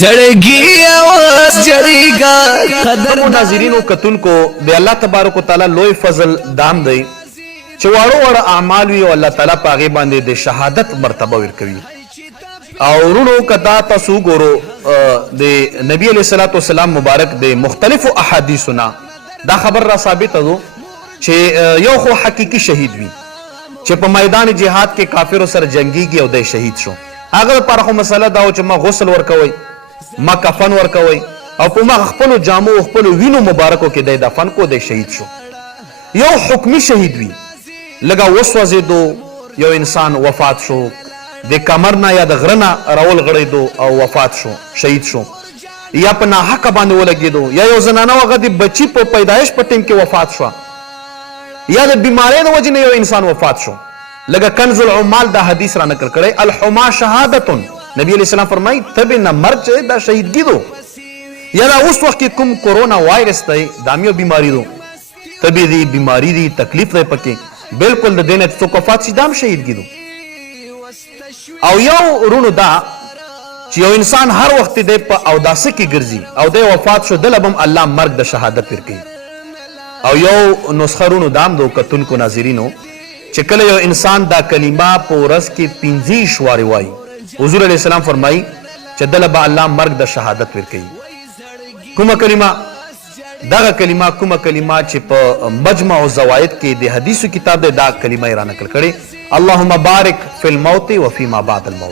زړګي आवाज جریگا قدر ناظرینو کتون کو د الله تبارک وتعالى لوی فضل دام دی چې واړو اعمال وی او الله تعالی پاغه باندې د شهادت مرتبه ورکوي او ورونو کدا تاسو ګورو د نبی علیہ الصلوۃ والسلام مبارک د مختلفو احادیثنا دا خبر را ثابت ده چې یو خو حقيقي شهید وي چې په میدان جهاد کې کافرو سره جنگيږي او د شهید شو هغه پر خو مسله دا چې ما غسل ورکوي ما کفن ورکوي او په ما خپل جامو خپل وینو مبارکو کې د دفن کو د شهید شو یو حکمی شهید وي لګا وسوځې دو یو انسان وفات شو د کمر نه یا د غرنه راول غړې دو او وفات شو شهید شو یا په ناحق باندې ولګېدو یا یو زنانه وغه د بچی په پیدایش په ټیم کې وفات شو یا د بیماری د وجې نه یو انسان وفات شو لکه کنز العمال دا حدیث را نقل کړی الحما شهادتن نبی علیہ السلام فرمایي تبه نه مرګ دا شهیدګي دو یا دا اوس وخت کې کوم کورونا وایرس دی دا یو بیماری دو تبه دی بیماری دی تکلیف دی پکې بالکل د دینه څوک وفات شي دام شهیدګي دو او یو رونو دا چې یو انسان هر وخت دی په اوداسه کې ګرځي او د وفات شو دلبم الله مرګ د شهادت ورکړي او یو نسخه رونو دام دو کتونکو ناظرینو چې کله یو انسان دا کلمه په ورځ کې 50 واري وایي حضور علیہ السلام فرمایي چې دلبه الله مرګ د شهادت ورکړي کومه کلمه دغه کلمه کومه کلمه چې په مجمع الزوائد کې د حدیثو کتاب دا کلمه را نقل کړي اللهم بارک فی الموت و فی ما بعد الموت